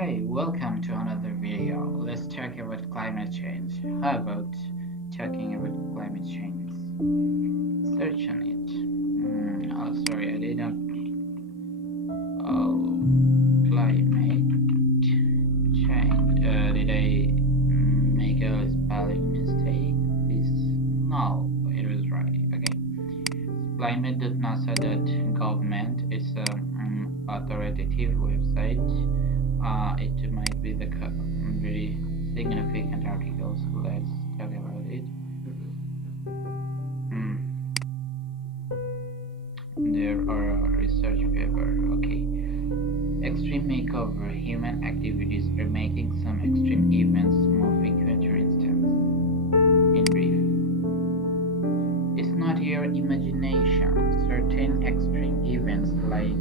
Hey, welcome to another video. Let's talk about climate change. How about talking about climate change? Search on it. Oh, sorry, I didn't. Oh, climate change. Did I make a spelling mistake? This no, it was right. Okay. Climate.nasa.government. It's a authoritative website. It might be the very significant articles. Let's talk about it. Hmm. There are research paper. Okay. Extreme makeover. Human activities are making some extreme events more frequent, for instance. In brief, it's not your imagination. Certain extreme events like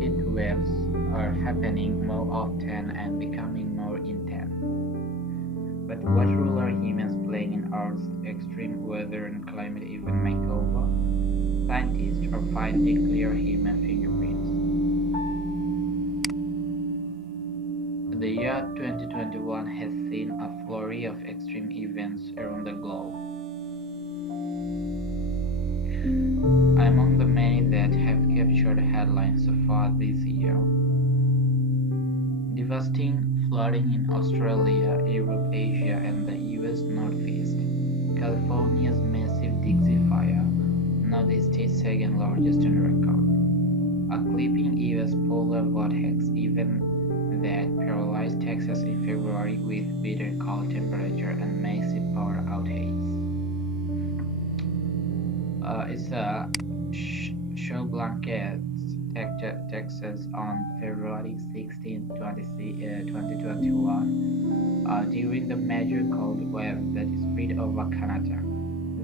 heat waves are happening more often and becoming more intense. But what role are humans playing in Earth's extreme weather and climate event makeover? Scientists are finding clear human fingerprints. The year 2021 has seen a flurry of extreme events around the globe. Among the many that have captured headlines so far this year, devastating flooding in Australia, Europe, Asia, and the US Northeast, California's massive Dixie Fire, now the state's second largest on record, a clipping US polar vortex event that paralyzed Texas in February with bitter cold temperature and massive power outages. It's a show blankets Texas on February 16, 2021, during the major cold wave that spread over Canada,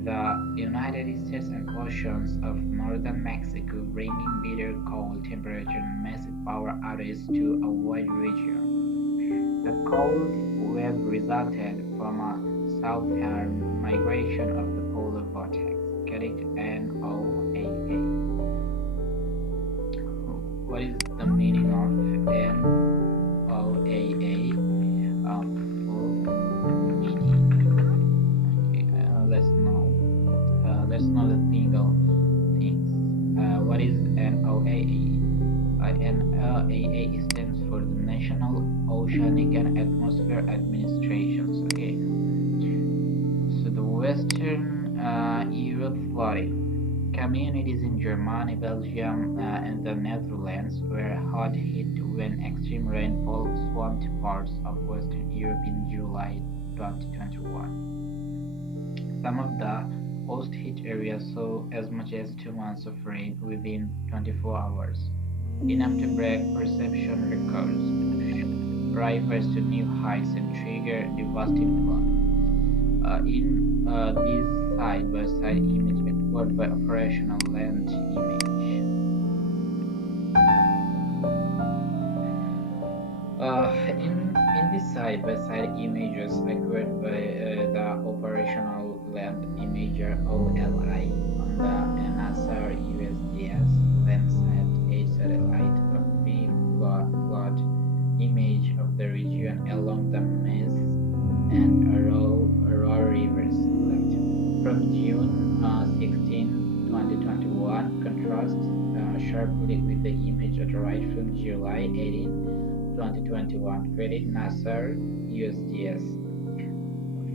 the United States and portions of northern Mexico, bringing bitter cold temperature and massive power outages to a wide region. The cold wave resulted from a southern migration of the polar vortex, getting NOAA. What is the meaning of NOAA? Full meaning. Okay, let's know the single things. What is NOAA? NOAA stands for the National Oceanic and Atmospheric Administrations. Okay, so the Western Europe flooding. Communities in Germany, Belgium, and the Netherlands were hard hit when extreme rainfall swamped parts of Western Europe in July 2021. Some of the most hit areas saw as much as 2 months of rain within 24 hours, enough to break perception records, rivers to new heights, and trigger devastating flood. In this side-by-side image acquired by operational land image. In these side-by-side images acquired by the operational land imager OLI on the NASA USGS Landsat 8 satellite, a pre-flood image of the region along the Meuse and Aurora rivers left. From June 16, 2021 contrasts sharply with the image at the right from July 18, 2021, created NASA USGS.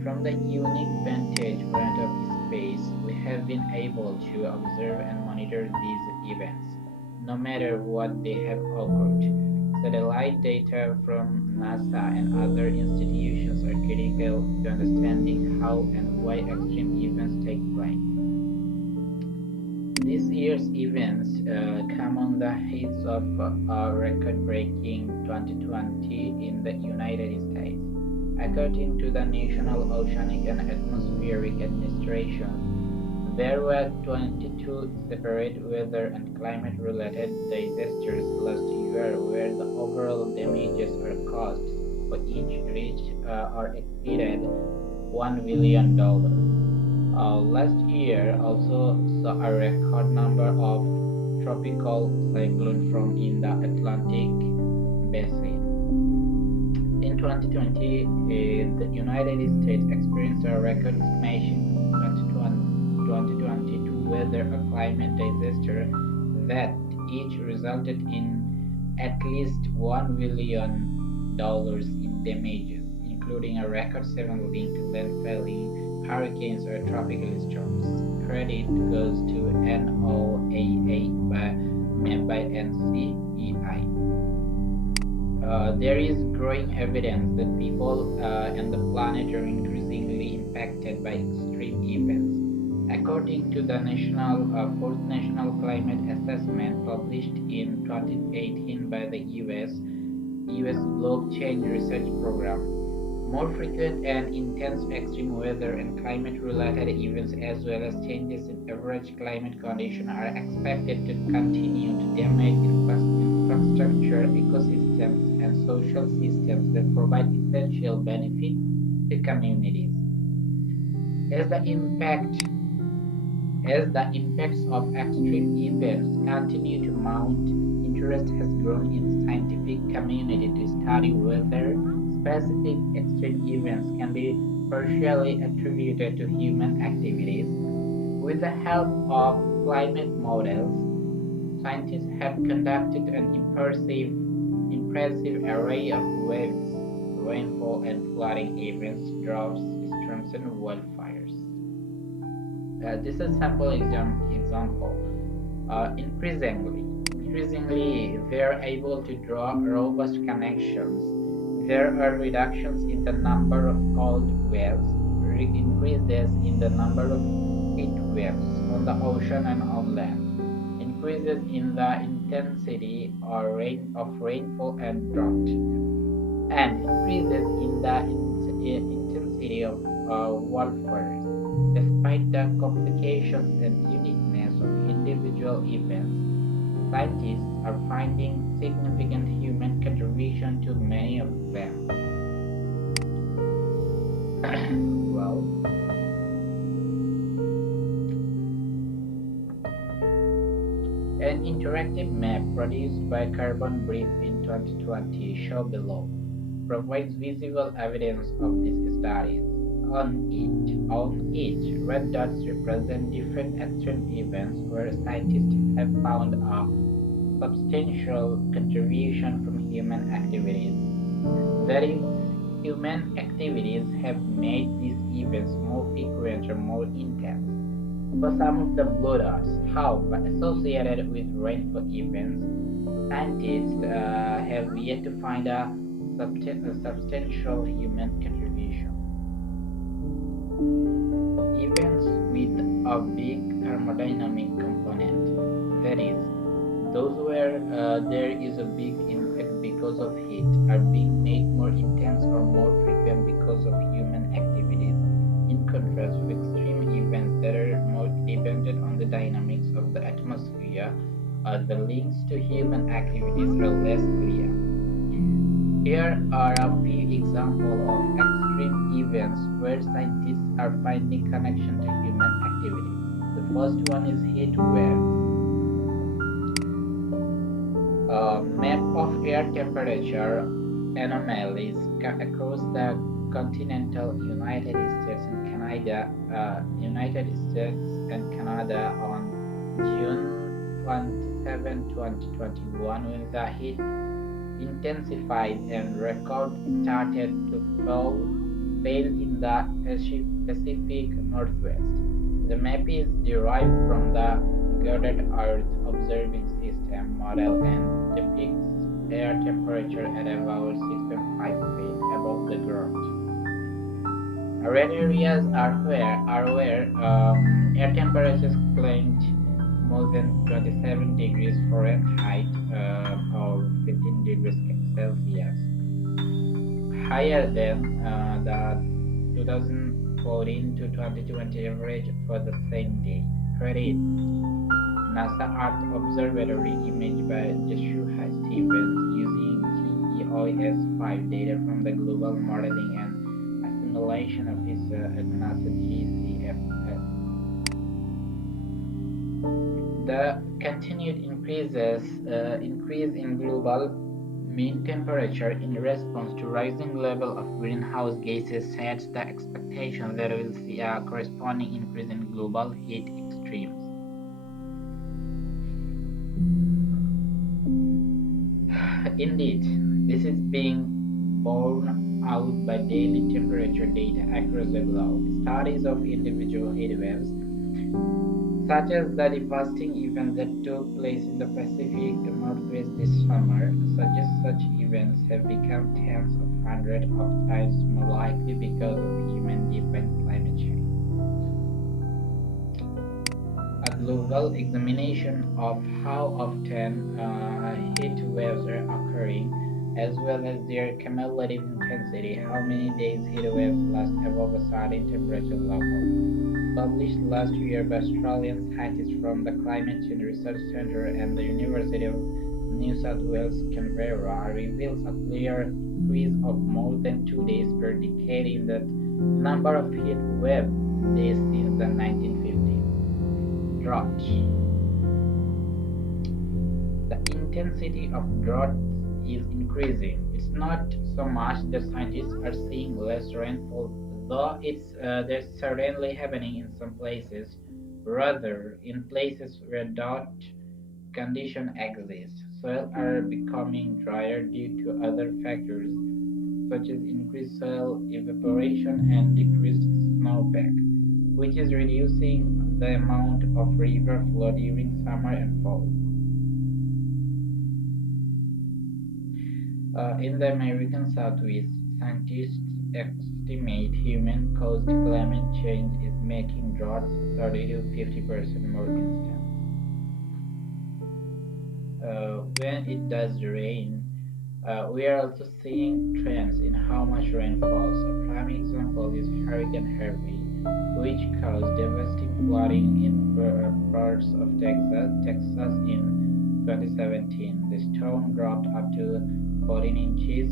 From the unique vantage point of space, we have been able to observe and monitor these events, no matter what they have occurred. Satellite data from NASA and other institutions are critical to understanding how and why extreme events take place. This year's events come on the heels of a record-breaking 2020 in the United States. According to the National Oceanic and Atmospheric Administration, there were 22 separate weather and climate-related disasters last year where the overall damages or costs for each reached or exceeded $1 billion. Last year also saw a record number of tropical cyclones from in the Atlantic basin. 2020, the United States experienced a record smashing 2022 weather a climate disaster that each resulted in at least $1 billion in damages, including a record 7 linked to landfalling hurricanes or tropical storms. Credit goes to NOAA made by NCEI. There is growing evidence that people and the planet are increasingly impacted by extreme events. According to the fourth National Climate Assessment published in 2018 by the US Blockchain Research Program, more frequent and intense extreme weather and climate-related events as well as changes in average climate conditions are expected to continue to damage infrastructure, ecosystems, and social systems that provide essential benefit to communities. As the impact as the impacts of extreme events continue to mount, interest has grown in the scientific community to study whether specific extreme events can be partially attributed to human activities. With the help of climate models, scientists have conducted an impressive array of waves, rainfall and flooding events, droughts, storms, and wildfires. This is a sample example. Increasingly, they are able to draw robust connections. There are reductions in the number of cold waves, increases in the number of heat waves on the ocean and on land, increases in the intensity of rainfall and drought, and increases in the intensity of wildfires. Despite the complications and uniqueness of individual events, scientists are finding significant human contribution to many of them. Well, an interactive map produced by Carbon Brief in 2020, shown below, provides visual evidence of these studies. On it, red dots represent different extreme events where scientists have found a substantial contribution from human activities. That is, human activities have made these events more frequent or more intense. For some of the blue dots, however, associated with rainfall events, scientists have yet to find a substantial human contribution. Events with a big thermodynamic component, that is, those where there is a big impact because of heat, are being made more intense or more frequent because of human activities, in contrast with extreme events that are more dependent on the dynamics of the atmosphere. The links to human activities are less clear. Here are a few examples of extreme events where scientists are finding connection to human activities. The first one is heat waves. A map of air temperature anomalies across the continental United States and Canada on June 27, 2021, when the heat intensified and record started to fall in the Pacific Northwest. The map is derived from the Guarded Earth Observing System model and depicts air temperature at about 6.5 feet above the ground. Red areas are where air temperatures climbed more than 27 degrees Fahrenheit or 15 degrees Celsius, higher than the 2014 to 2020 average for the same day. Credit NASA Earth Observatory imaged by Joshua Stevens using TEOS-5 data from the Global Modeling and Assimilation Officer at NASA GCFS. The continued increase in global Mean temperature in response to rising level of greenhouse gases sets the expectation that we will see a corresponding increase in global heat extremes. Indeed, this is being borne out by daily temperature data across the globe. Studies of individual heat waves, such as the devastating event that took place in the Pacific Northwest this summer, suggest such events have become tens of hundreds of times more likely because of human-defined climate change. A global examination of how often heat waves are occurring, as well as their cumulative intensity, how many days heat waves last above a certain temperature level, published last year by Australian scientists from the Climate Change Research Centre and the University of New South Wales, Canberra, reveals a clear increase of more than 2 days per decade in the number of heat wave days since the 1950s. Drought. The intensity of drought is increasing. It's not so much that scientists are seeing less rainfall, though there's certainly happening in some places. Rather, in places where drought condition exists, soil are becoming drier due to other factors such as increased soil evaporation and decreased snowpack, which is reducing the amount of river flow during summer and fall. In the American Southwest, scientists estimate human-caused climate change is making droughts 30 to 50% more instant. When it does rain, we are also seeing trends in how much rain falls. A prime example is Hurricane Harvey, which caused devastating flooding in parts of Texas in 2017. The storm dropped up to 14 inches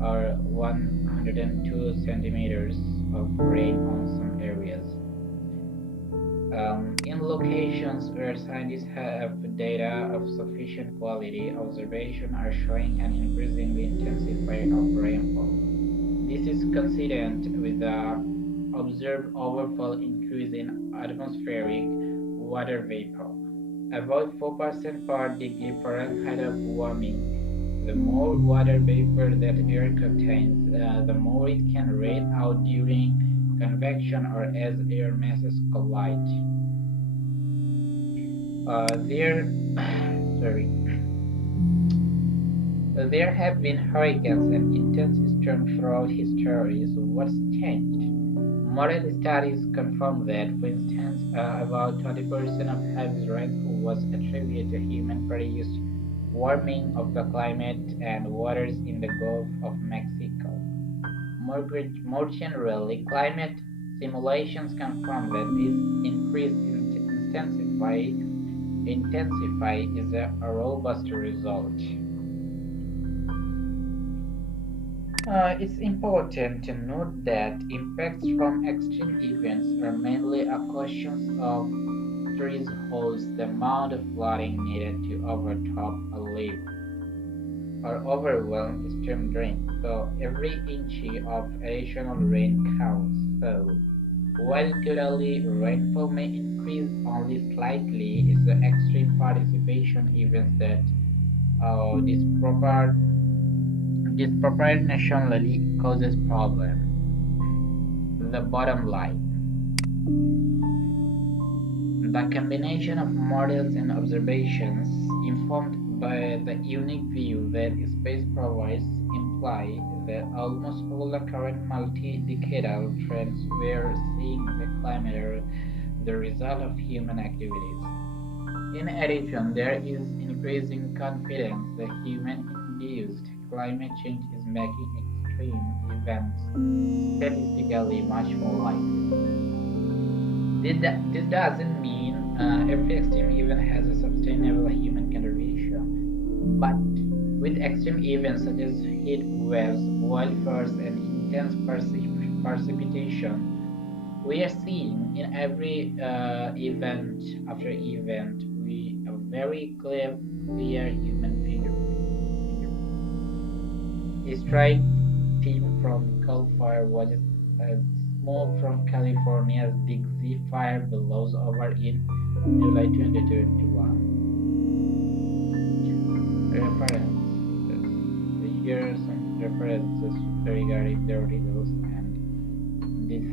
or 102 centimeters of rain on some areas. In locations where scientists have data of sufficient quality, observations are showing an increasingly intensified of rainfall. This is consistent with the observed overall increase in atmospheric water vapor, about 4% per degree Fahrenheit of warming. The more water vapor that air contains, the more it can radiate out during convection or as air masses collide. There, sorry, there have been hurricanes and intense storms throughout history. So what's changed? Modern studies confirm that, for instance, about 20% of heavy rainfall was attributed to human-produced warming of the climate and waters in the Gulf of Mexico. More generally, climate simulations confirm that this increased intensify is a robust result. It's important to note that impacts from extreme events are mainly a question of thresholds, the amount of flooding needed to overtop a lake or overwhelm a stream drain. So every inch of additional rain counts. So while totally rainfall may increase only slightly, it's the extreme participation events that disproportionately causes problem. The bottom line. The combination of models and observations, informed by the unique view that space provides, imply that almost all the current multi-decadal trends we're seeing in the climate are the result of human activities. In addition, there is increasing confidence that human-induced climate change is making extreme events statistically much more likely. This doesn't mean every extreme event has a sustainable human contribution, but with extreme events such as heat waves, wildfires, and intense precipitation, we are seeing in every event after event we a very clear human fingerprint. The strike team from Coal Fire watched smoke from California's Dixie Fire blows over in July 2021. References. Here are some references regarding the results, and this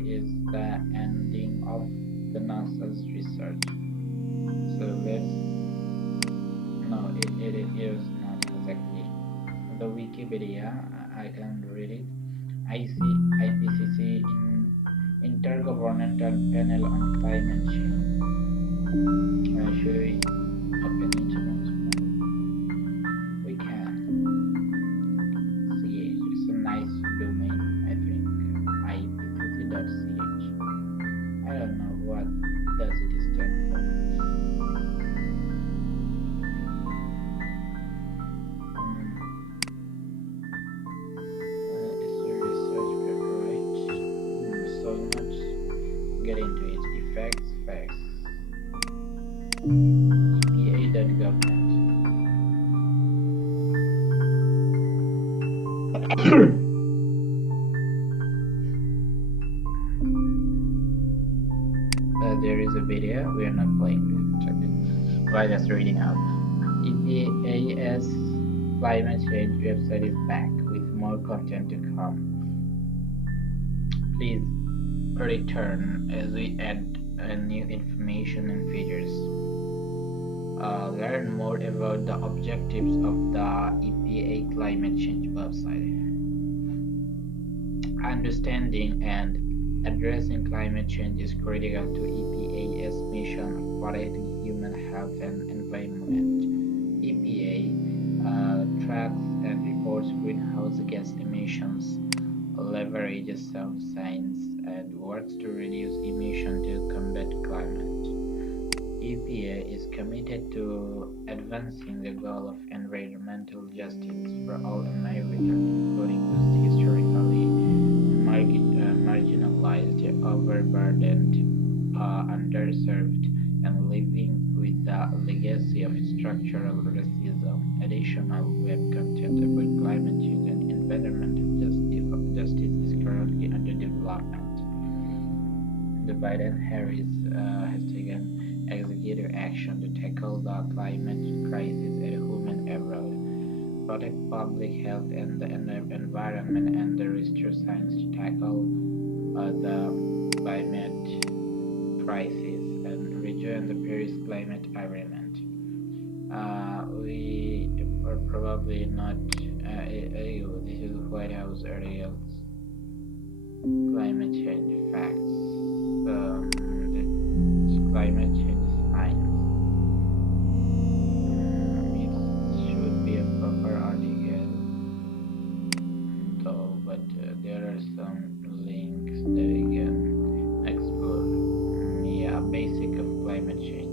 is the ending of the NASA's research. So let's no, it is not exactly the Wikipedia. I can read it. IPCC Intergovernmental Panel on Climate Change. Should we open it once more? We can. CH. It's a nice domain, I think. IPCC.ch. I don't know what does it stand for. It's a research paper, right? So let's get into it. Effects, facts. EPA.government. There is a video. We are not playing with it. Okay. While just reading out. EPA's climate change website is back with more content to come. Please return as we add new information and features. Learn more about the objectives of the EPA climate change website. Understanding and addressing climate change is critical to EPA's mission of protecting human health and environment. EPA tracks and reports greenhouse gas emissions, leverages sound science, and works to reduce emissions to combat climate. EPA is committed to advancing the goal of environmental justice for all Americans, including those historically marginalized, overburdened, underserved, and living with the legacy of structural racism. Additional web content about climate change and environmental justice is currently under development. The Biden-Harris has taken executive action to tackle the climate crisis at home and abroad, protect public health and the environment, and restore science to tackle the climate crisis and rejoin the Paris Climate Agreement. We are probably not. This is White House articles. Climate change facts. The climate change science. It should be a proper article, though, but there are some links that we can explore. Yeah, basic of climate change.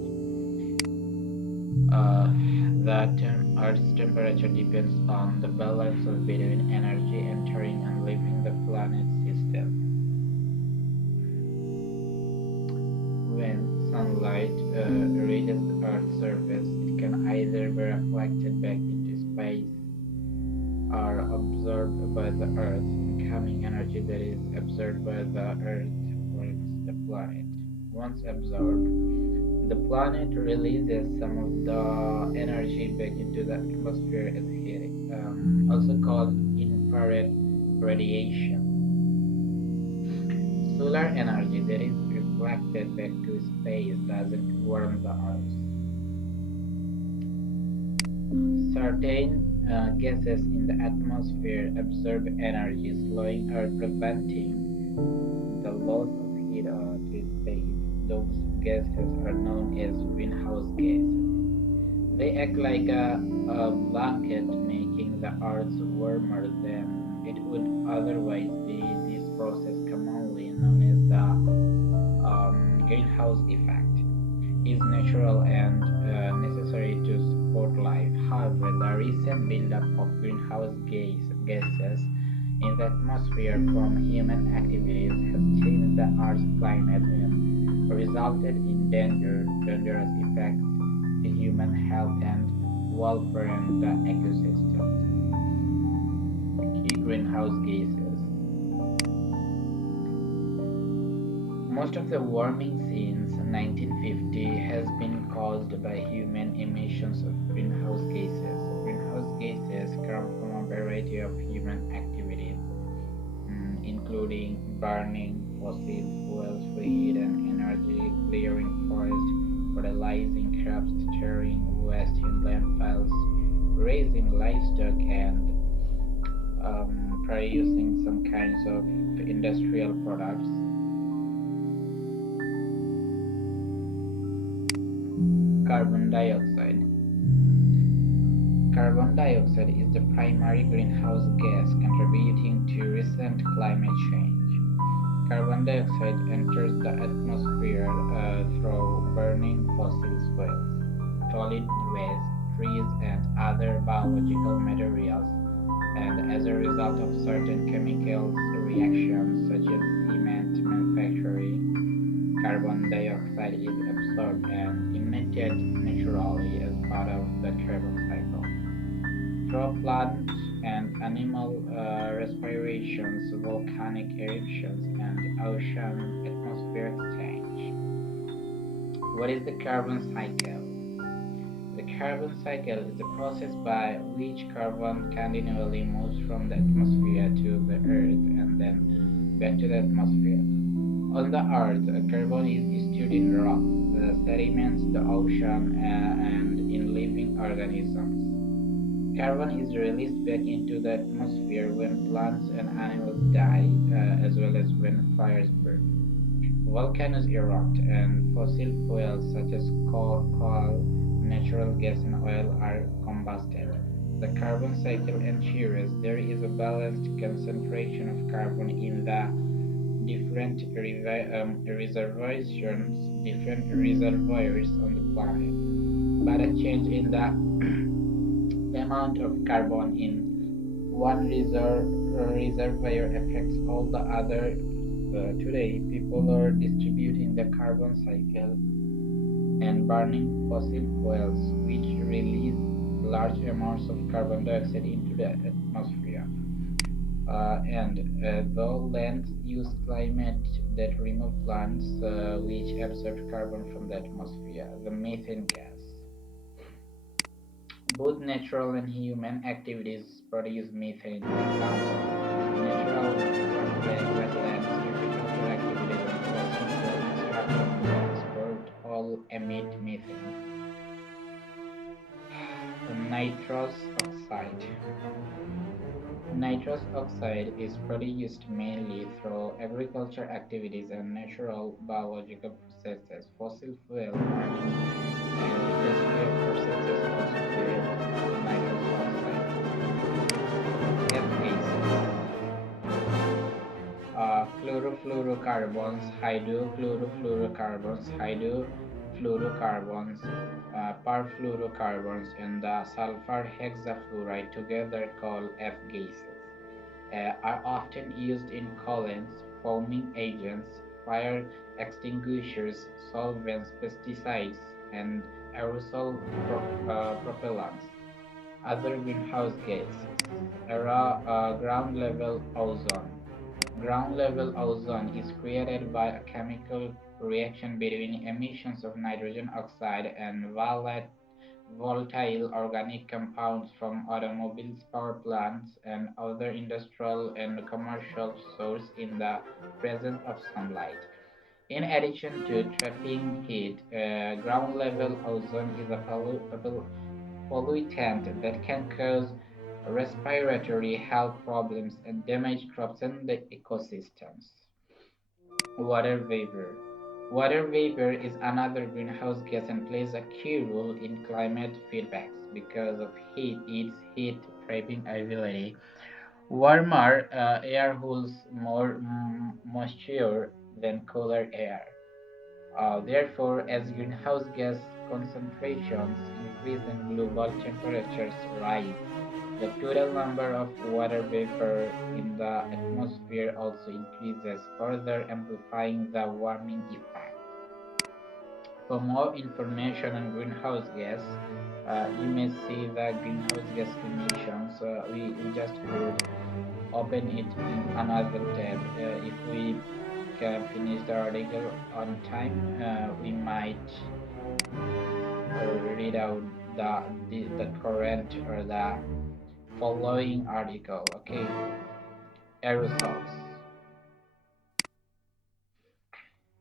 That Earth's temperature depends on the balance of between energy entering and leaving the planet system. When sunlight reaches Earth's surface, it can either be reflected back into space or absorbed by the Earth. Incoming energy that is absorbed by the Earth warms the planet. Once absorbed, the planet releases some of the energy back into the atmosphere as heat, also called infrared radiation. Solar energy that is reflected back to space doesn't warm the Earth. Certain gases in the atmosphere absorb energy, slowing or preventing the loss of heat to space. Those gases are known as greenhouse gases. They act like a blanket, making the Earth warmer than it would otherwise be. This process, commonly known as the greenhouse effect, is natural and necessary to support life. However, the recent buildup of greenhouse gases in the atmosphere from human activities has changed the Earth's climate and resulted in dangerous effects to human health and welfare and the ecosystem. greenhouse gases. Most of the warming since 1950 has been caused by human emissions of greenhouse gases. Greenhouse gases come from a variety of human activities, including burning fossil fuels for heat and energy, clearing forests, fertilizing crops, storing waste in landfills, raising livestock, and producing some kinds of industrial products. Carbon dioxide. Carbon dioxide is the primary greenhouse gas contributing to recent climate change. Carbon dioxide enters the atmosphere through burning fossil fuels, solid waste, trees, and other biological materials, and as a result of certain chemicals reactions such as cement manufacturing, carbon dioxide is absorbed and emitted naturally as part of the carbon cycle. Through plant and animal respirations, volcanic eruptions, and ocean atmosphere exchange. What is the carbon cycle? The carbon cycle is the process by which carbon continually moves from the atmosphere to the earth and then back to the atmosphere. On the earth, carbon is stored in rocks, sediments, the ocean, and in living organisms. Carbon is released back into the atmosphere when plants and animals die, as well as when fires burn. Volcanoes erupt, and fossil fuels such as coal, natural gas, and oil are combusted. The carbon cycle ensures there is a balanced concentration of carbon in the different reservoirs on the planet. But a change in the amount of carbon in one reservoir affects all the others. Today, people are distributing the carbon cycle and burning fossil fuels, which release large amounts of carbon dioxide into the atmosphere. And the land use climate that remove plants which absorb carbon from the atmosphere, the methane gas. Both natural and human activities produce methane. For example, natural wetlands, agricultural activities, and fossil fuel extraction plants both all emit methane. Nitrous oxide. Nitrous oxide is produced mainly through agriculture activities and natural biological processes. Fossil fuel burning and industrial processes also create nitrous oxide. F gases. Chlorofluorocarbons, hydrofluorocarbons, perfluorocarbons, and the sulfur hexafluoride, together called F gases, are often used in coolant, foaming agents, fire extinguishers, solvents, pesticides, and aerosol propellants. Other greenhouse gases are ground level ozone. Ground level ozone is created by a chemical reaction between emissions of nitrogen oxide and volatile organic compounds from automobiles, power plants, and other industrial and commercial sources in the presence of sunlight. In addition to trapping heat, ground level ozone is a pollutant that can cause respiratory health problems and damage crops and the ecosystems. Water vapor. Water vapor is another greenhouse gas and plays a key role in climate feedbacks because of its heat trapping ability. Warmer air holds more moisture than cooler air. Therefore, as greenhouse gas concentrations increase and global temperatures rise, the total number of water vapor in the atmosphere also increases, further amplifying the warming effect. For more information on greenhouse gas, you may see the greenhouse gas emissions. We just could open it in another tab. If we can finish the article on time, we might read out the current or the following article. Okay, aerosols.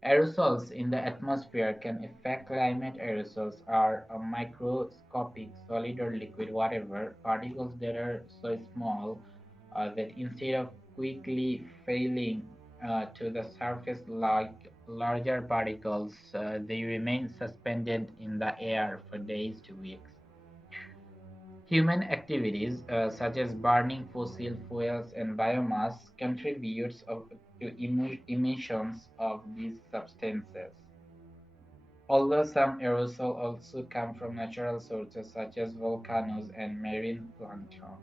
Aerosols in the atmosphere can affect climate. Aerosols are a microscopic, solid or liquid, whatever, particles that are so small that instead of quickly falling to the surface like larger particles, they remain suspended in the air for days to weeks. Human activities such as burning fossil fuels and biomass contributes to emissions of these substances. Although some aerosols also come from natural sources such as volcanoes and marine plankton.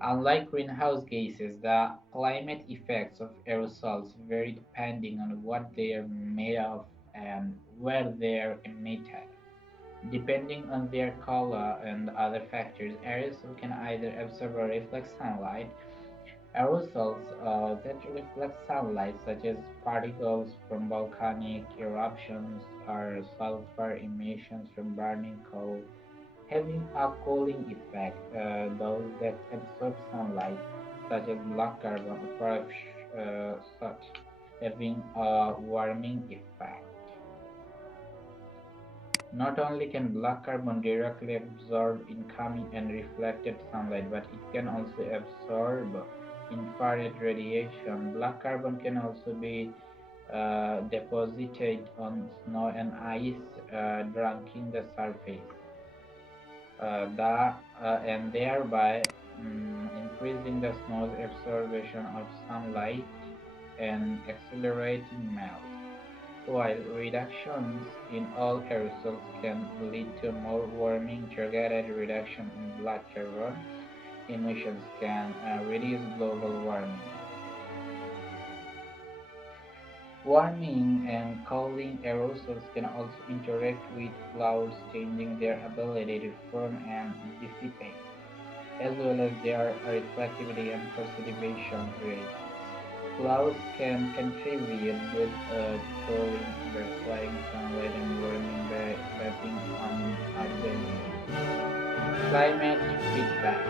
Unlike greenhouse gases, the climate effects of aerosols vary depending on what they are made of and where they are emitted. Depending on their color and other factors, aerosols can either absorb or reflect sunlight. Aerosols that reflect sunlight, such as particles from volcanic eruptions or sulfur emissions from burning coal, having a cooling effect. Those that absorb sunlight, such as black carbon or perovskite, having a warming effect. Not only can black carbon directly absorb incoming and reflected sunlight, but it can also absorb infrared radiation. Black carbon can also be deposited on snow and ice, drinking the surface, and thereby increasing the snow's absorption of sunlight and accelerating melt. While reductions in all aerosols can lead to more warming, targeted reduction in black carbon emissions can reduce global warming. Warming and cooling aerosols can also interact with clouds, changing their ability to form and dissipate, as well as their reflectivity and precipitation rate. Clouds can contribute both to cooling by applying sunlight and warming by trapping unabsorbed heat. Climate feedback.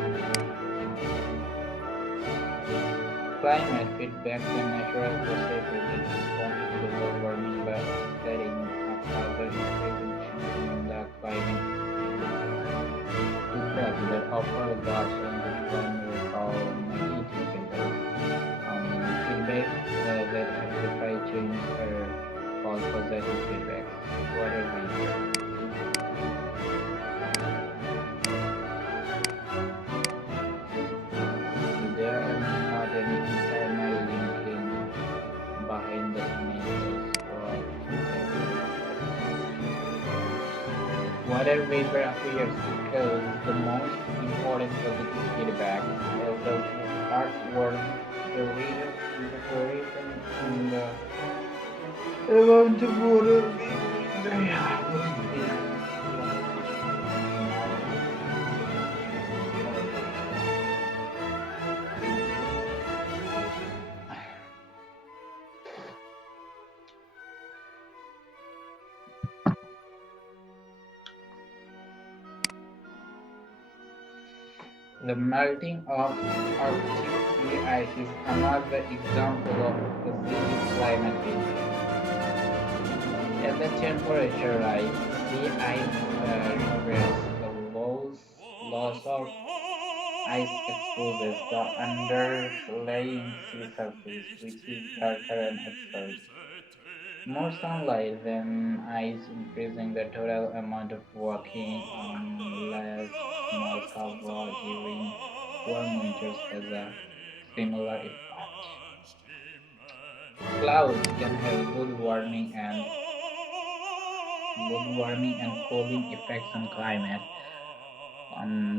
Climate feedback is a natural process that responds to global warming by offsetting a further increasing change in the climate. Feedback that offers the change in climate called negative feedback. Feedbacks that amplify change are called positive feedbacks. Water vapor. So there are not any internal linking behind the images or text. Water vapor appears to cause the most important positive feedbacks as the earthworms, the rate of evaporation, and the amount of water vapor in the atmosphere. The melting of Arctic sea ice is another example of positive climate feedback. As the temperature rises, sea ice reverses the loss of ice exposes the underlying sea surface, which is darker and absorbs more sunlight than ice, increasing the total amount of walking on less snow cover during warm winters has a similar effect. Clouds can have both warming and cooling effects on climate.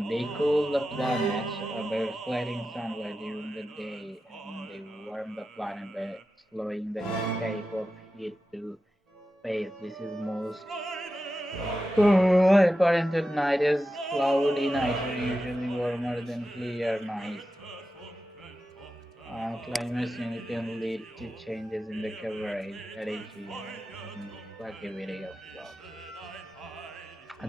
They cool the planet by reflecting sunlight during the day, and they warm the planet by slowing the escape of heat to space. This is most apparent at night, as cloudy nights are usually warmer than clear nights. Climate change can lead to changes in the coverage, energy, and reflectivity of clouds.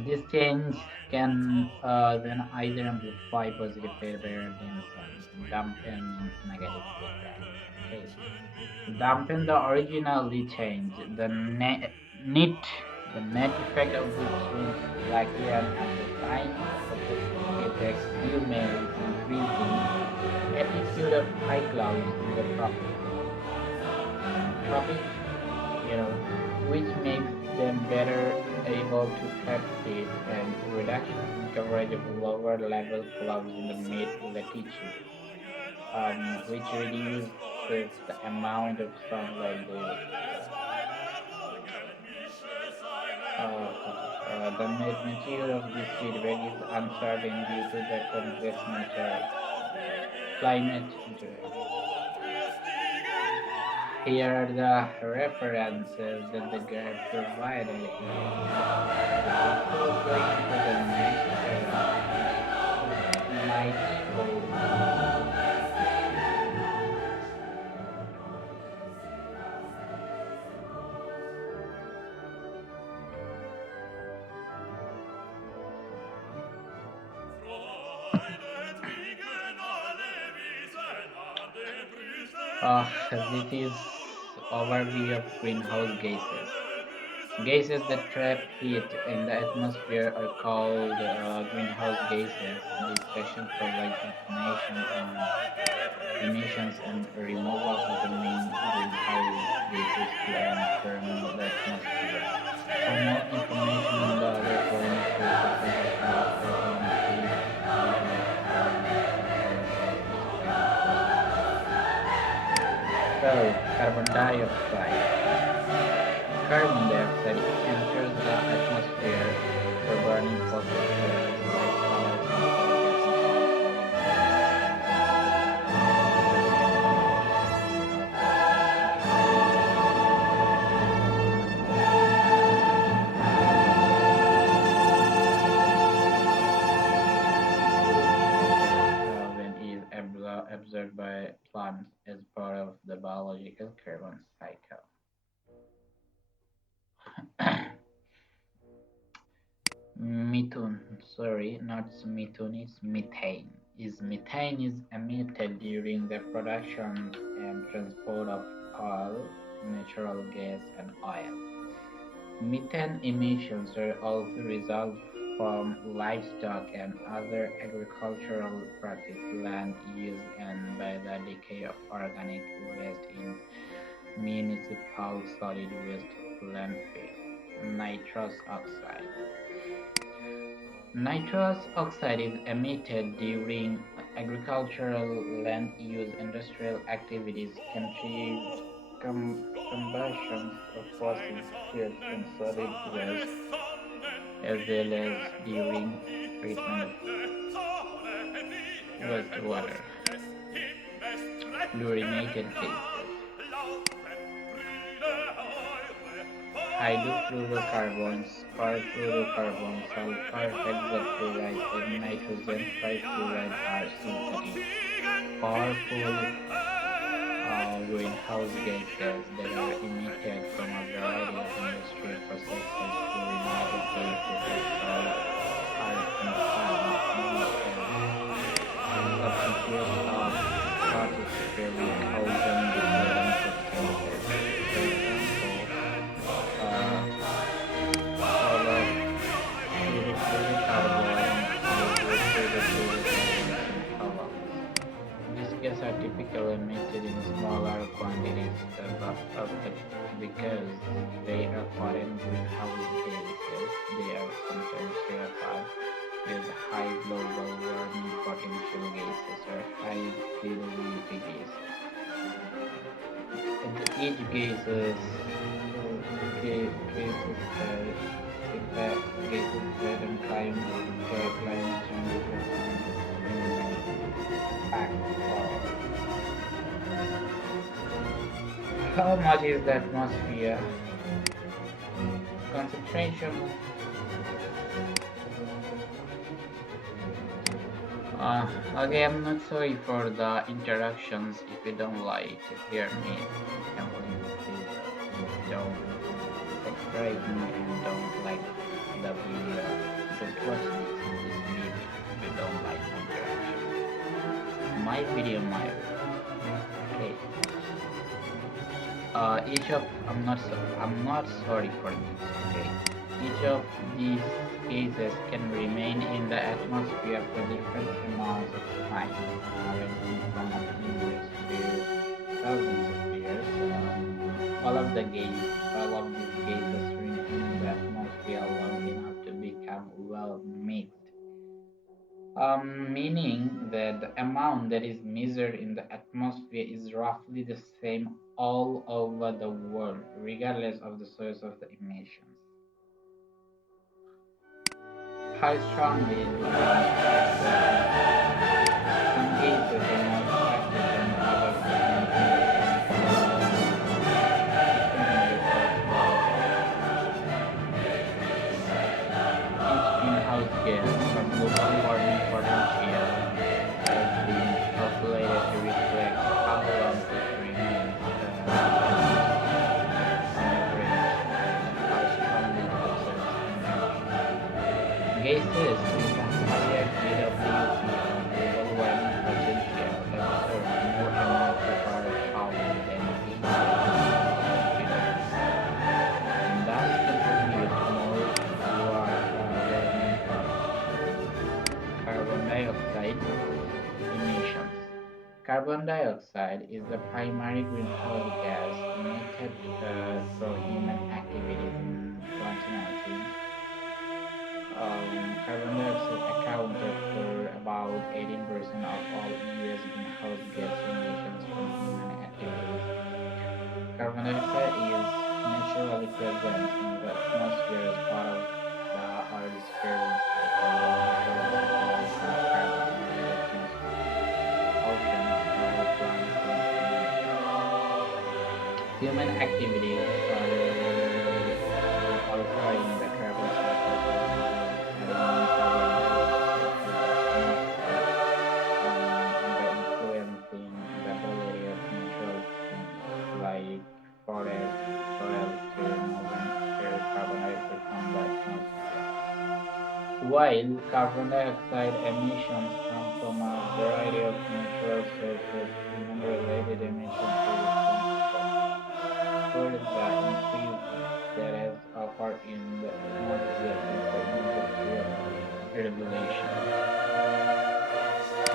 This change can then either amplify positive feedback against and dampen negative feedback. Okay, to dampen the originally change, the net effect of this change is likely an amplifying of the positive feedback due mainly to increasing amplitude of high clouds in the tropics, you know, which makes them better able to trap heat, and reductions in coverage of lower level clouds in the mid latitude, which reduces the amount of sunlight they receive. The magnitude of this feedback is uncertain due to the complex nature of climate. Here are the references that the graph provided here. Before going to the next, might this is overview of greenhouse gases. Gases that trap heat in the atmosphere are called greenhouse gases. This section provides information on emissions and removal of the main greenhouse gases to and from the atmosphere. For more information on the other foreign sources such as carbon, please see the foreign sources section. So, carbon dioxide. Carbon dioxide enters the atmosphere through burning fossil fuels like oils and coal, getting also into the atmosphere due to the chemical process when is absorbed by plants as part of the biological carbon cycle. Methane, sorry, not methane, it's methane. Methane is emitted during the production and transport of coal, natural gas, and oil. Methane emissions are also result from livestock and other agricultural practice, land use, and by the decay of organic waste in municipal solid waste landfill. Nitrous oxide. Nitrous oxide is emitted during agricultural land use, industrial activities, combustions of fossil fuels and solid waste, as well as during treatment of wastewater. Fluorinated gases. Hydrofluorocarbons, perfluorocarbons, sulfur hexafluoride, and nitrogen trifluoride are synthetic, powerful greenhouse gases that are emitted from a variety of industrial processes. Fluorinated gases are sometimes used as substitutes of stratospheric ozone depleting substances. For example, uh, chlorofluorocarbons, hydrofluorocarbons, and phthalates. These gases are typically emitted in smaller quantities because they are potent greenhouse gases. They are sometimes referred to as high global warming potential gases or high GWP gases. Each gases gases threaten climate change How much is the atmosphere? Concentration. Okay, I'm not sorry for the interruptions. If you don't like to hear me, you can please don't subscribe me and don't like the video. Don't watch this video if you don't like interaction. My video, my okay. Each of I'm not sorry for this. Okay, each of these gases can remain in the atmosphere for different amounts of time, ranging from a few years to thousands of years. All of these gases remain in the atmosphere long enough to become well mixed, meaning that the amount that is measured in the atmosphere is roughly the same all over the world, regardless of the source of the emissions. How strongly do they impact the atmosphere? Some gases are more effective than others at making the chemical different results. Each greenhouse gas from global warming potential has been calculated to reflect how long it remains in the atmosphere on average and how strongly it absorbs energy. Gases with a higher GWP or global warming potential absorb more energy per hour than gases with a lower GWP and thus contribute more toward warming carbon dioxide emissions. Carbon dioxide is the primary greenhouse gas emitted through human activities in 2019. Carbon dioxide accounted for about 18% of all US greenhouse gas emissions from human activities. Carbon dioxide is naturally present in the atmosphere as part of the Earth's carbon cycle. The natural circulation of carbon in the atmosphere, oceans, soil, plants, and animals. Human activities are altering the carbon cycle positively, adding more carbon dioxide to the atmosphere and by influencing the ability of natural systems like forests, soil to move and carry carbon dioxide from the atmosphere. While carbon dioxide emissions come from a variety of natural sources, human-related emissions are responsible for the increase that has occurred in the atmosphere due to industrial regulation.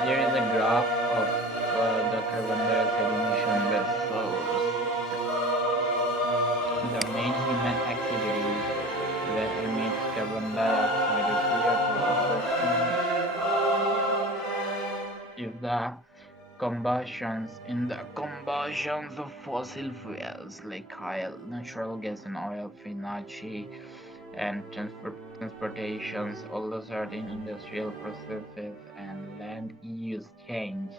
There is a graph of the carbon dioxide emission by source. The main human activities that emits carbon dioxide is here. The first one is the combustions of fossil fuels like oil, natural gas, and oil for energy and transportations, although certain industrial processes and land use change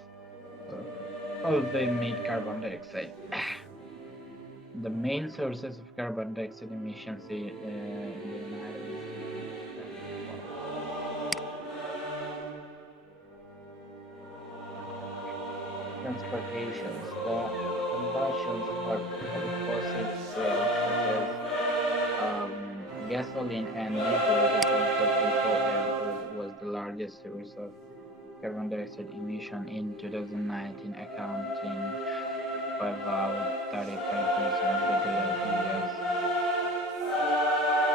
also emit carbon dioxide. The main sources of carbon dioxide emissions in the United States transportations. The combustions of fossil fuels such as gasoline and diesel to transport people and goods was the largest source of carbon dioxide emission in 2019, accounting for about 35% of the global US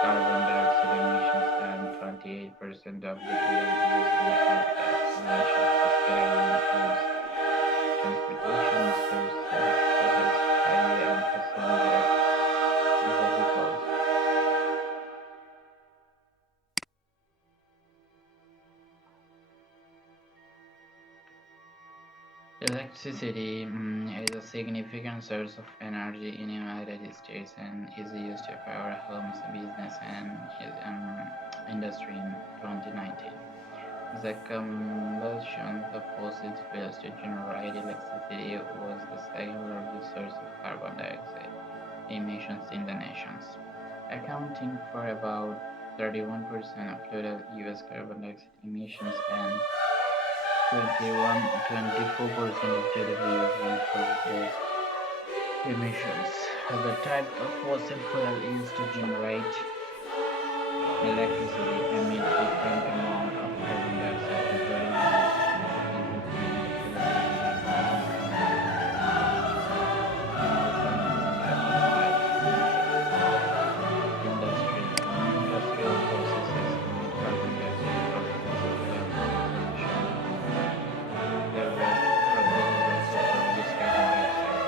carbon dioxide emissions and 28% of the global US greenhouse gas emissions. This category includes transportation sources such as highway and passenger vehicles. Electricity is a significant source of energy in the United States and is used to power homes, business, and industry in 2019. The combustion of fossil fuels to generate electricity was the second largest source of carbon dioxide emissions in the nations, accounting for about 31% of total US carbon dioxide emissions and 24% of total US greenhouse gas emissions. The type of fossil fuel used to generate electricity emit different amount of carbon dioxide depending on the species and the productivity characteristics. Now coming on the other side, emissions. Industry. Industrial processes emit carbon dioxide from fossil fuels as emission processes also produce carbon dioxide.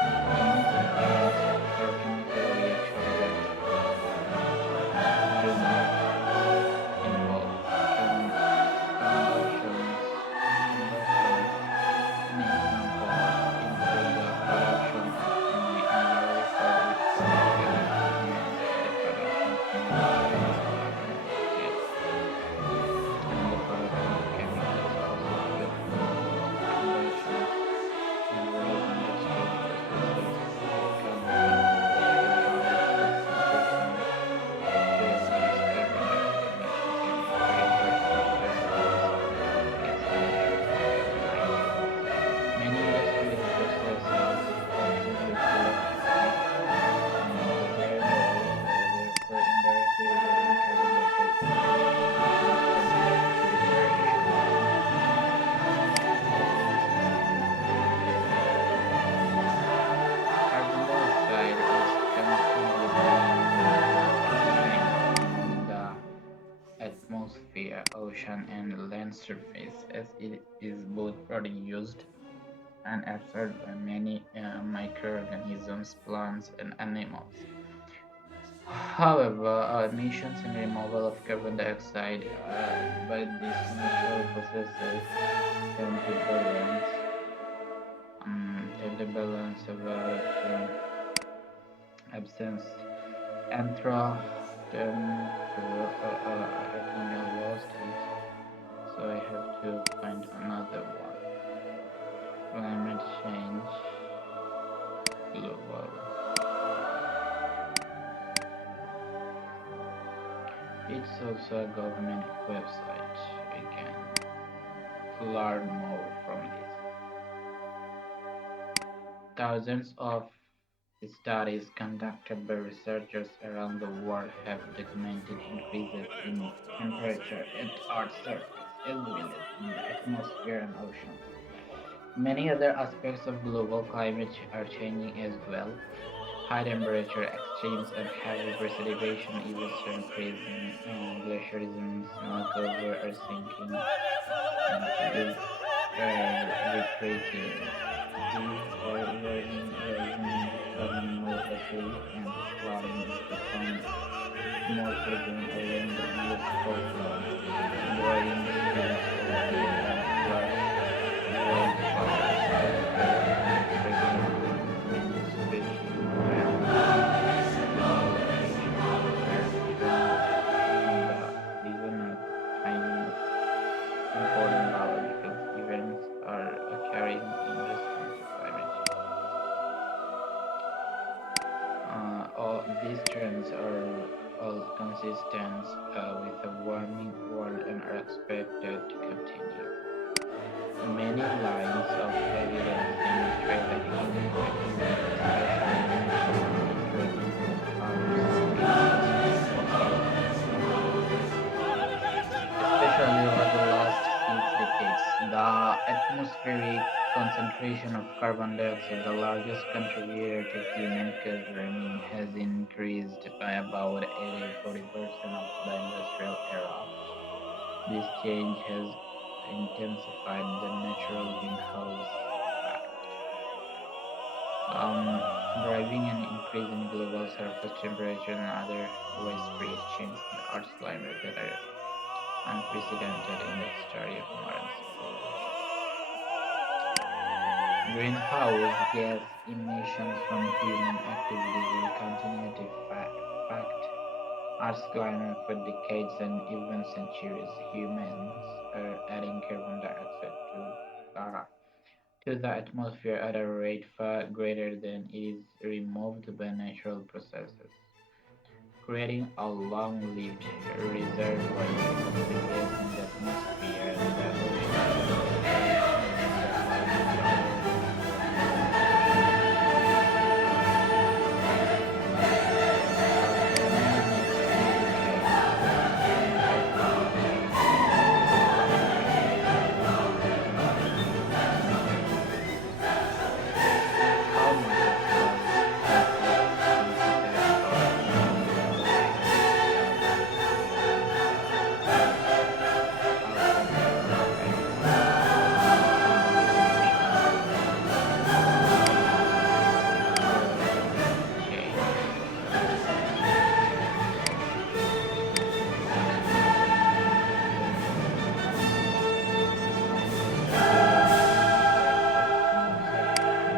Chemical plants or chemical reactions that do not involve combustions. Combustion. An example include the production of mineral products for electricity and the production of manufactured products for steel and the production of chemicals, fossil fuel combustions and various industrial processes account for about 16% of total US carbon dioxide emissions and 13% of total US greenhouse gas emissions in 2019. Many industrial processes also use electricity, therefore indirectly releasing carbon dioxide emissions from electricity generation. Carbon dioxide is constantly being exchanged among the atmosphere, ocean, and land surface as it is both produced and absorbed by many microorganisms, plants, and animals. However, emissions and removal of carbon dioxide by these natural processes tend to balance about absence anthropogenic. I think I lost it, so I have to find another one. Climate change global. It's also a government website. You can learn more from this. Thousands of studies conducted by researchers around the world have documented increases in temperature at Earth's surface, as well as in the atmosphere and oceans. Many other aspects of global climate are changing as well. High temperature extremes and heavy precipitation events are increasing, glaciers and snow cover are sinking, seas are retreating, seas are rising and becoming more acidic, and flooding is becoming more frequent along the US coastline. Rising streams of water and flash wildfires are becoming frequent with many species threatened. Extreme locations are even these are not tiny important biological events are occurring in response to climate change. All these trends are all consistent with a warming world and are expected to continue. Many lines of evidence demonstrate that human activity, especially natural and threatening greenhouse gases, especially over the last 6 decades. The atmospheric concentration of carbon dioxide, the largest contributor to human-caused warming, has increased by about 40% of the industrial era. This change has intensified the natural greenhouse effect, driving an increase in global surface temperature and other widespread changes in the Earth's climate that are unprecedented in the history of modern civilization. Greenhouse gas emissions from human activities will continue to affect Earth's climate for decades and even centuries. Humans are adding carbon dioxide to the atmosphere at a rate far greater than it is removed by natural processes, creating a long-lived reservoir of the gas in the atmosphere and the oceans that warming the climate in the next few decades. Estimated how much of Earth's electricity that are emitted without outside effects in the oceans climate change. Scientists are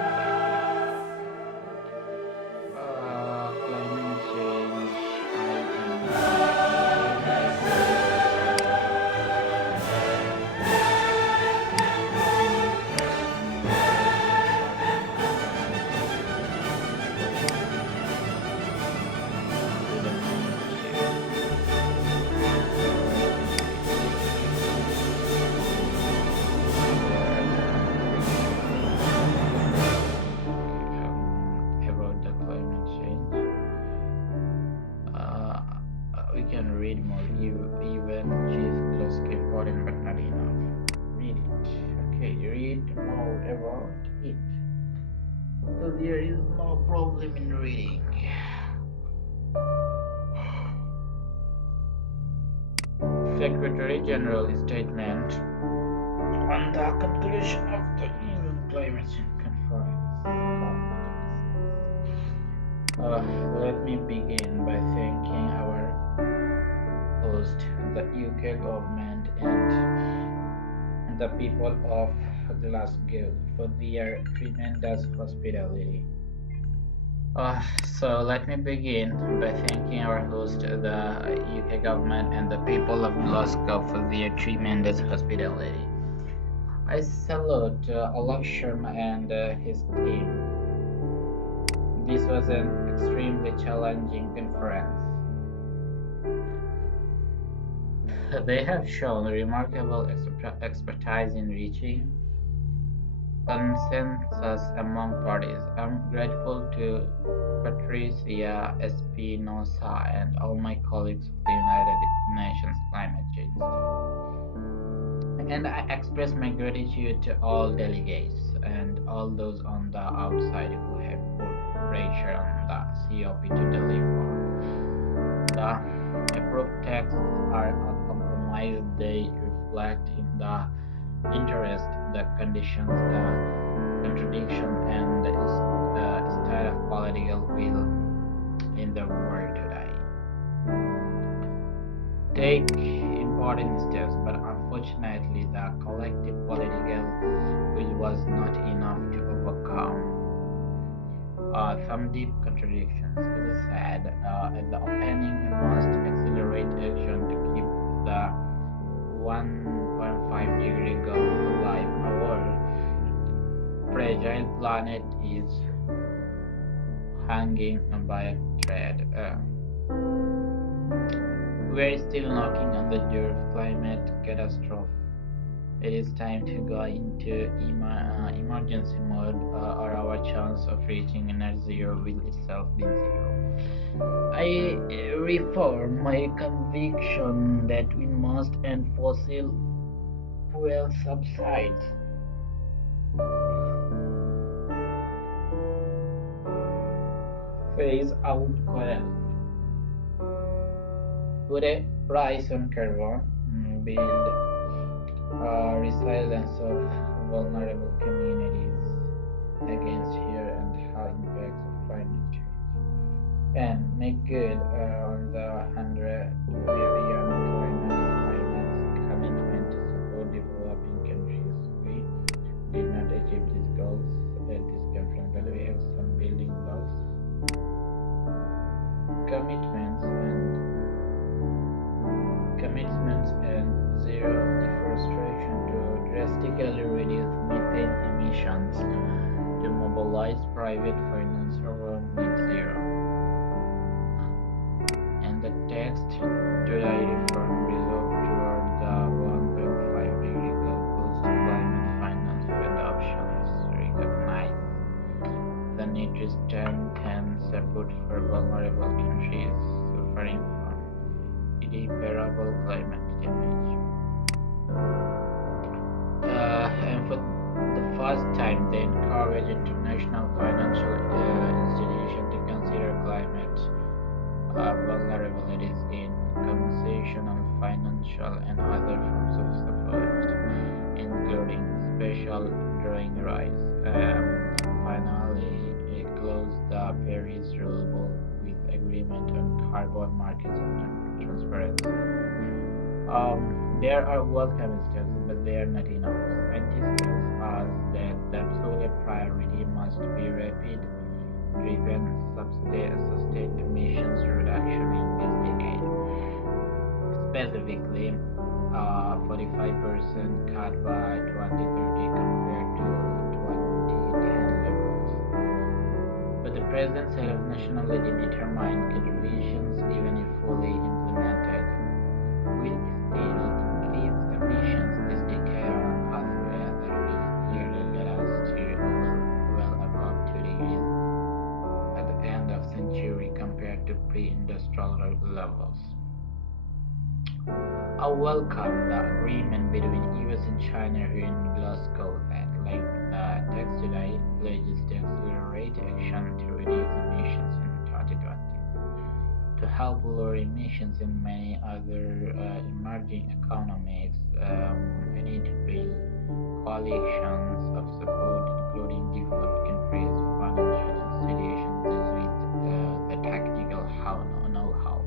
developing methods of measuring climate change INEA estimates estimated starting to the magnitude about the climate change. Uh, we can read more. Even chief less important, but not enough. Read it. Okay, read more about it. So there is no problem in reading. Secretary General statement on the conclusion of the UN Climate Change Conference COP26. Let me begin by thanking our host, the UK government, and the people of Glasgow for their tremendous hospitality. So let me begin by thanking our host, the UK government, and the people of Glasgow for their tremendous hospitality. I salute Alok Sharma and his team. This was an extremely challenging conference. They have shown remarkable expertise in reaching consensus among parties. I'm grateful to Patricia Espinosa and all my colleagues of the United Nations Climate Change Team. And I express my gratitude to all delegates and all those on the outside who have put pressure on the COP to deliver. The approved texts are a compromise. They reflect in the interest, the conditions, the contradiction, and the style of political will in the world today. Take important steps, but unfortunately, the collective political will was not enough to overcome some deep contradictions. As I said at the opening, we must accelerate action to keep the 1.5-degree goal alive. Our fragile planet is hanging by a thread. We're still knocking on the door of climate catastrophe. It is time to go into emergency mode, or our chance of reaching net zero will itself be zero. I reform my conviction that we must end fossil fuel subsides. Phase out coal. Put a price on carbon. Build resilience of vulnerable communities against here and how impacts of climate change. And make good on the 100 billion climate finance commitment to support developing countries. We did not achieve these goals at this conference, but we have some building blocks, commitments, and drastically reduce methane emissions to mobilize private finance around net zero. And the text today reform resolved toward the 1.5 degree goal boost climate finance adoptions recognize the need to strengthen support for vulnerable countries suffering from irreparable climate damage. And for the first time, they encourage international financial institutions to consider climate vulnerabilities in conversation on financial and other forms of support, including special drawing rights. And finally, it closed the Paris Rule with agreement on carbon markets and transparency. There are welcome steps, but they are not enough. Scientists tell us that the absolute priority must be rapid, driven, sustained emissions reduction in this decade. Specifically, 45% cut by 2030 compared to 2010 levels. But the present set of nationally determined contributions, even if fully implemented, will still increase emissions this decade on a pathway that will clearly lead us to well above 2 degrees at the end of century compared to pre-industrial levels. I welcome the agreement between US and China in Glasgow that, like the text today, pledges to accelerate action to reduce emissions in 2020. To help lower emissions in many other emerging economies, we need to build coalitions of support, including developed countries, financial institutions, those with the technical know-how.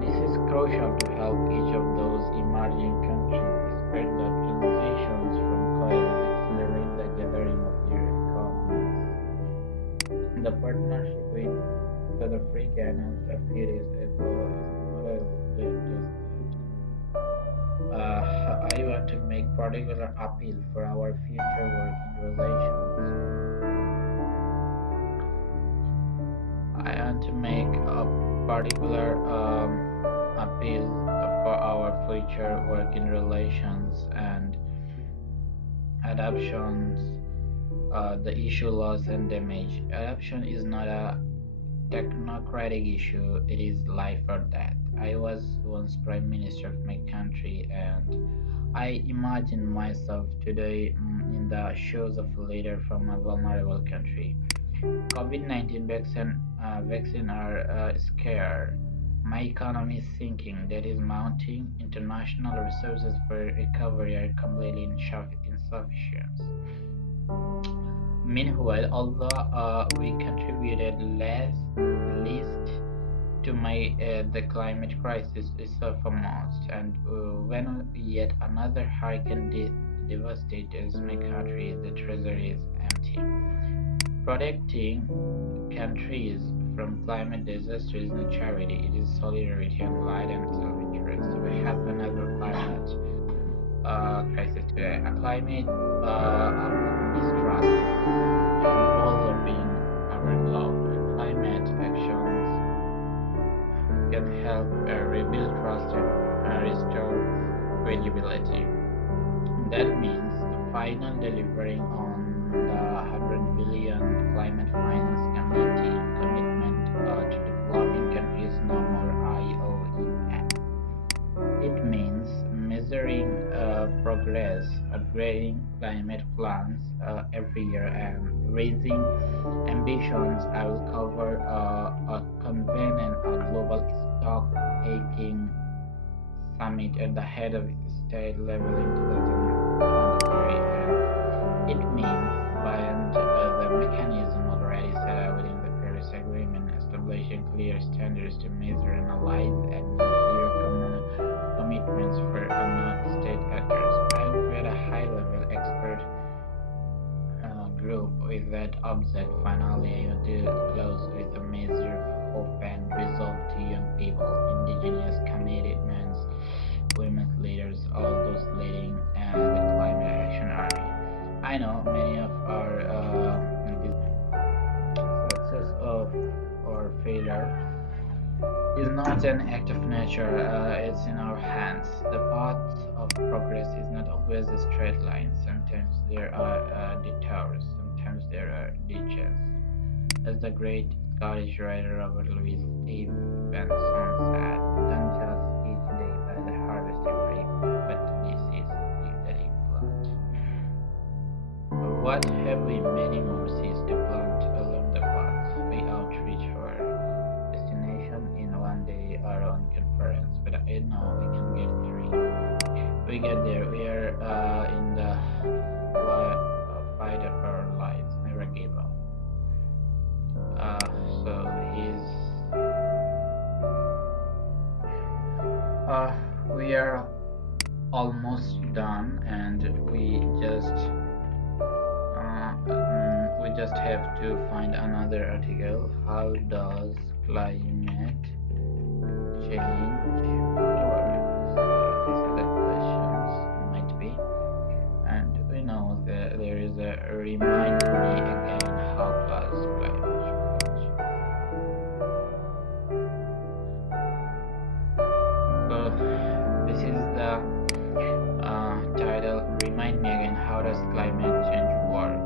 This is crucial to help each of those emerging countries spread the transitions from coal and accelerate the gathering of their economies. The partnership with South Africa announced a few days ago is more than just that. I want to make particular appeal for our future working relations. I want to make a particular appeal for our future working relations and adoptions. The issue loss and damage. Adoption is not a technocratic issue, it is life or death. I was once Prime Minister of my country, and I imagine myself today in the shoes of a leader from a vulnerable country. COVID-19 vaccine are scarce. My economy is sinking, debt is mounting, international resources for recovery are completely insufficient. Meanwhile, although we contributed least to my the climate crisis is suffer most, and when yet another hurricane devastates my country, the treasury is empty. Protecting countries from climate disaster is not charity; it is solidarity and light and self-interest. We have another climate crisis today, a climate of mistrust enveloping our globe. Climate actions can help rebuild trust and restore credibility. That means final delivering on the 100 billion climate finance commitment to developing countries no more IOES. It means measuring progress, upgrading climate plans every year, and raising ambitions. I will cover a convene a global stock taking summit at the head of state level in 2023, and it means beyond the mechanism already set out in the Paris Agreement, establishing clear standards to measure, analyze, and net zero commitments for non-state actors. I will create a high-level expert group with that object. Finally, I want to close with a measure of hope and resolve to young people, indigenous commitments, women's leaders, all those leading the is not an act of nature, it's in our hands. The path of progress is not always a straight line. Sometimes there are detours, sometimes there are ditches. As the great Scottish writer Robert Louis Stevenson said, don't judge each day by the harvested grape, but this is the eggplant. What have we many more seeds to plant along the path? We outreach for destination in one day our own conference, but I know we can get three. We get there, we are in the fight of our lives, never give up. So he's uh, we are almost done, and we just have to find another article. How does climate change work? These are the questions might be, and we know that there is a remind me again. How does climate change? So this is the title. Remind me again. How does climate change work?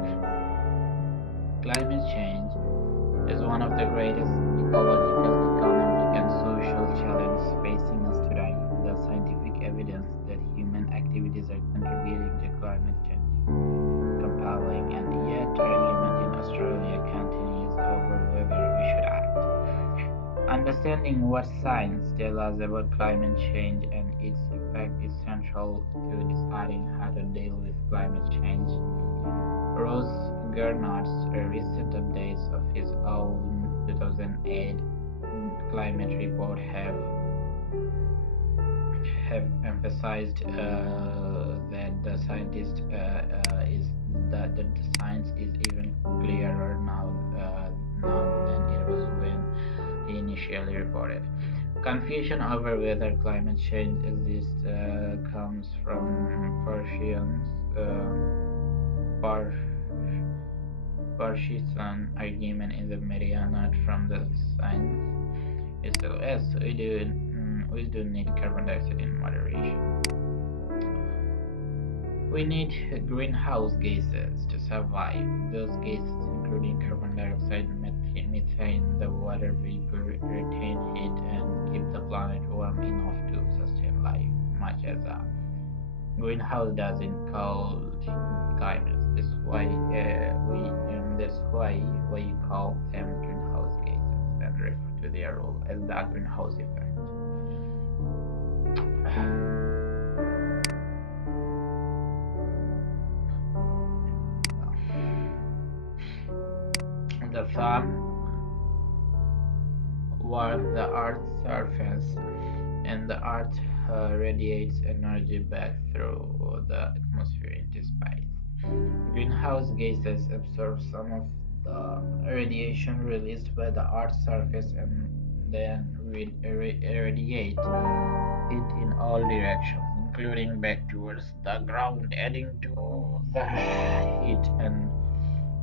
Climate change is one of the greatest ecological, economic, and social challenges facing us today. The scientific evidence that human activities are contributing to climate change is compelling, and yet argument in Australia continues over whether we should act. Understanding what science tells us about climate change and its effect is central to deciding how to deal with climate change. Ross Gernard's recent updates of his own 2008 climate report have emphasized that the scientist is that the science is even clearer now than it was when he initially reported. Confusion over whether climate change exists comes from Persians. Par- partisan argument in the media, not from the science itself. Yes, we do need carbon dioxide in moderation. We need greenhouse gases to survive. Those gases, including carbon dioxide, methane, the water vapor, retain heat and keep the planet warm enough to sustain life, much as a greenhouse does in cold climates. That's why we call them greenhouse gases and refer to their role as the greenhouse effect. The sun warms the Earth's surface, and the Earth radiates energy back through the atmosphere into space. Greenhouse gases absorb some of the radiation released by the Earth's surface and then irradiate it in all directions, including back towards the ground, adding to the heat and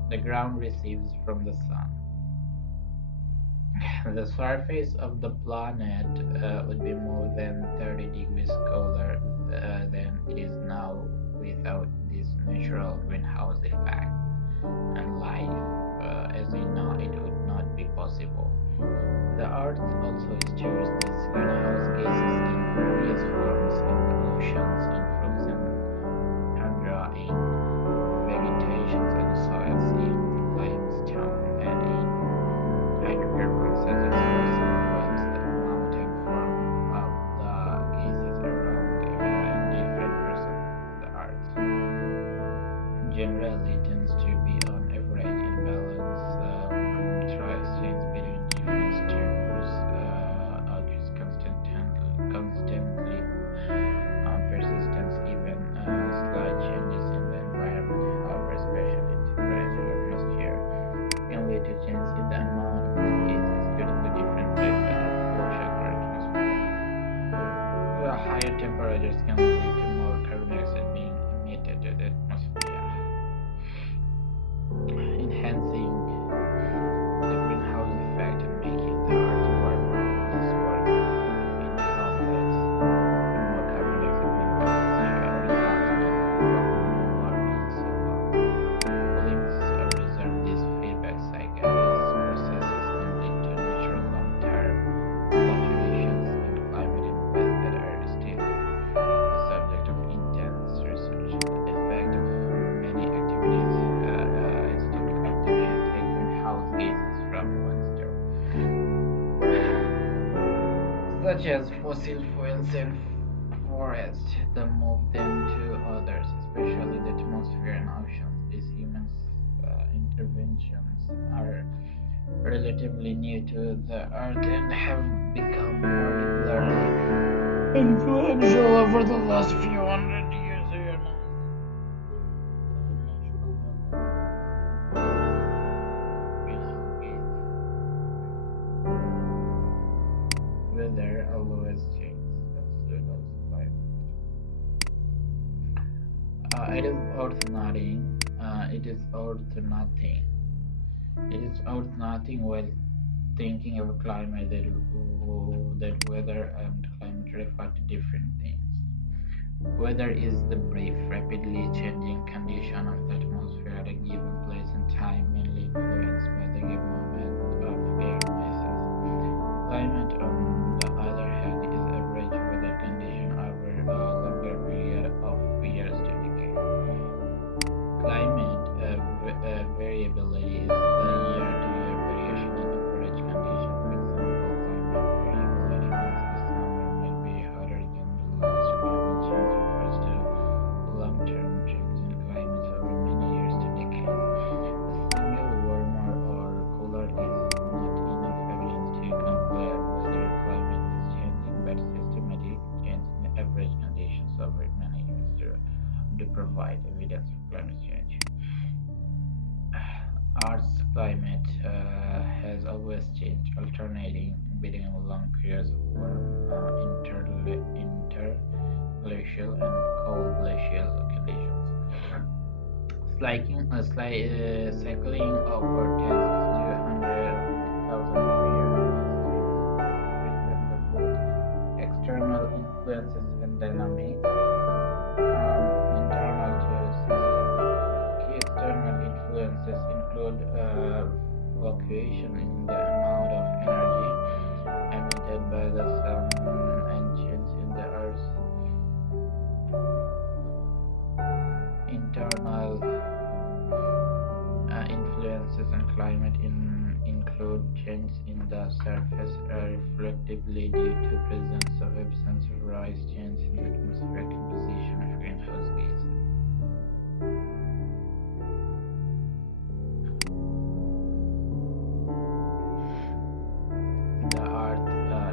the ground receives from the sun. The surface of the planet would be more than 30 degrees colder than it is now without this natural greenhouse effect, and life, as we know it, would not be possible. The Earth also stores these greenhouse gases in various forms in the oceans, in frozen tundra, in vegetations and soils, in limestone, and in hydrocarbons such as fossil fuels. The amount and form of the gases around different parts of the Earth generally tends to be on average in balance through exchange between different stores, such as fossil fuels and forests, that move them to others, especially the atmosphere and oceans. These human interventions are relatively new to the Earth and have become particularly influential over the last few hundred years. We are now greenhouse gas weather always changes and so does climate. It is Earth nothing. It is Earth nothing. It is Earth nothing while thinking of climate that weather and climate refer to different things. Weather is the brief, rapidly changing condition of the atmosphere at a given place and time, mainly influenced by the given movement of air masses. Climate, on the other hand, is average weather condition over a longer period of years to decades. Climate variability is the year-to-year variation in average condition. For example, climate variability means this summer might be hotter than the last. Climate change refers to long-term trends in climates over many years to decades. A single warmer or cooler is not enough evidence to conclude whether climate is changing, but systematic change in average conditions over many years to provide evidence of climate change. Earth's climate has always changed, alternating between long periods of warm interglacial and cold glacial conditions. Cycling over tens to hundred thousand years. These changes are driven by both external influences and dynamics internal to system. Key external influences include fluctuation in the amount of energy emitted by the sun and change in the Earth's internal influences and climate include change in the surface reflectively due to presence or absence of rise, change in the atmospheric composition of greenhouse gases. The Earth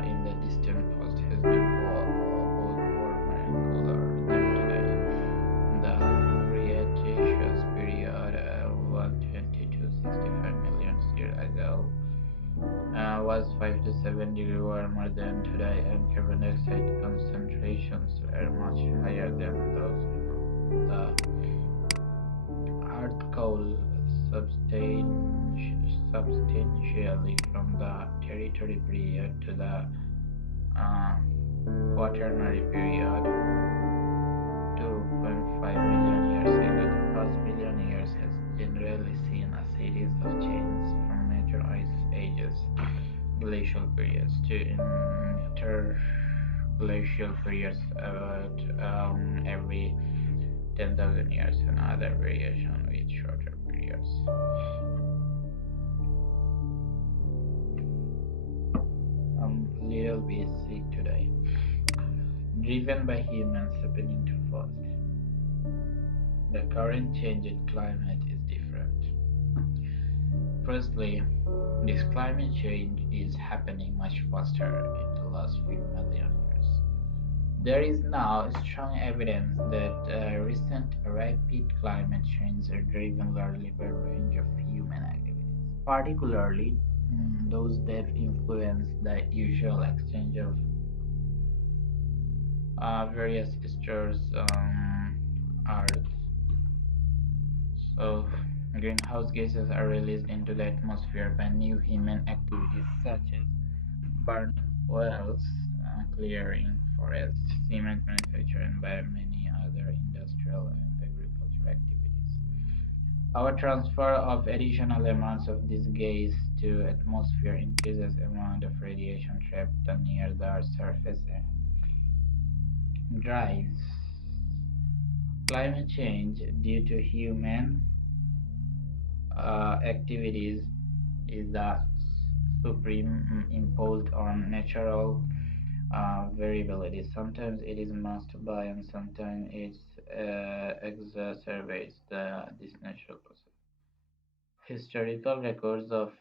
in the distant past has been both warmer and cooler than today. The Cretaceous period, 120 to 65 million years ago, was 5 to 7 degrees warmer than today, and carbon dioxide concentrations were much higher than those we know. The Earth cooled substantially from the Tertiary period to the uh, Quaternary period 2.5 million years ago. The past million years has generally seen a series of changes from major ice ages, glacial periods, to interglacial periods about every 10,000 years, and other variation with shorter periods. Little basic today. Driven by humans happening too fast. The current change in climate is different. Firstly, this climate change is happening much faster in the last few million years. There is now strong evidence that recent rapid climate changes are driven largely by a range of human activities, particularly those that influence the usual exchange of various stars on Earth. So, greenhouse gases are released into the atmosphere by new human activities such as burning oils, clearing forests, cement manufacture, and by many other industrial and agricultural activities. Our transfer of additional amounts of this gas to atmosphere increases amount of radiation trapped near the surface and drives climate change due to human activities is the supreme imposed on natural variability. Sometimes it is must buy, and sometimes it exacerbates this natural process. Historical records of